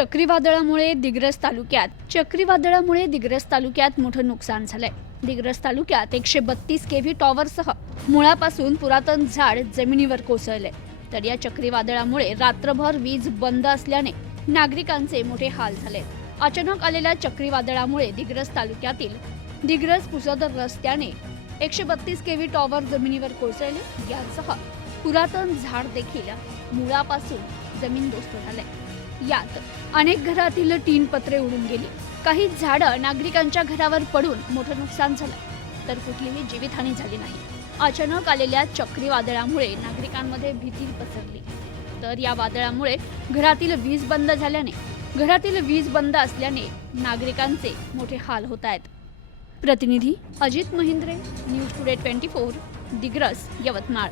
चक्रीवादळामुळे दिग्रस तालुक्यात चक्रीवादळामुळे दिग्रस तालुक्यात मोठं नुकसान झालंय. दिग्रस तालुक्यात एकशे बत्तीस केव्ही टॉवरसह मुळापासून पुरातन झाड जमिनीवर कोसळले तर या चक्रीवादळामुळे रात्रभर वीज बंद असल्याने नागरिकांचे मोठे हाल झाले अचानक आलेल्या चक्रीवादळामुळे दिग्रस तालुक्यातील दिग्रस पुसद रस्त्याने एकशे बत्तीस केव्ही टॉवर जमिनीवर कोसळले. यासह पुरातन झाड देखील मुळापासून जमीनदोस्त झाले यात अनेक घरातील टीन पत्रे उडून गेली. काही झाडं नागरिकांच्या घरावर पडून मोठं नुकसान झालं. तर कुठलीही जीवितहानी झाली नाही. अचानक आलेल्या चक्रीवादळामुळे नागरिकांमध्ये भीती पसरली. तर या वादळामुळे घरातील वीज बंद झाल्याने घरातील वीज बंद असल्याने नागरिकांचे मोठे हाल होत आहेत. प्रतिनिधी Ajit Mahindre news today twenty four Digras Yavatmal.